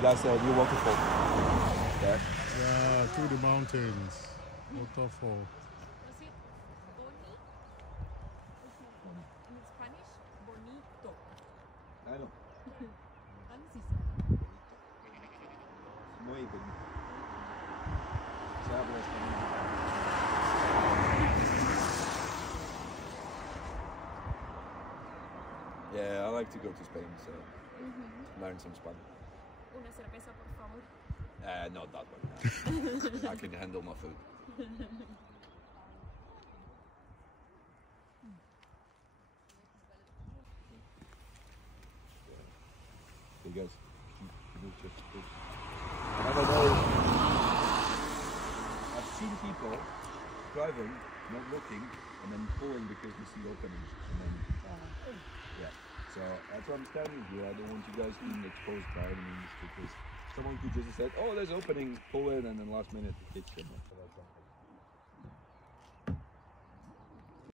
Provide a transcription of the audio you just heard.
That's a new waterfall. Yeah. Yeah, through the mountains. Waterfall. Was it Boni? In Spanish, bonito. I know. Ano si Muy bonito. Se habla español. Yeah, I like to go to Spain, so learn some Spanish. Una cerveza, por favor. Not that one. I can handle my food. Hey guys, can you just push? I don't know. I've seen people driving, not looking, and then pulling because they see openings. And then, yeah. So that's why I'm standing here. I don't want you guys being exposed by any means because someone could just have said, "Oh, there's opening, pull in," and then last minute it hits them.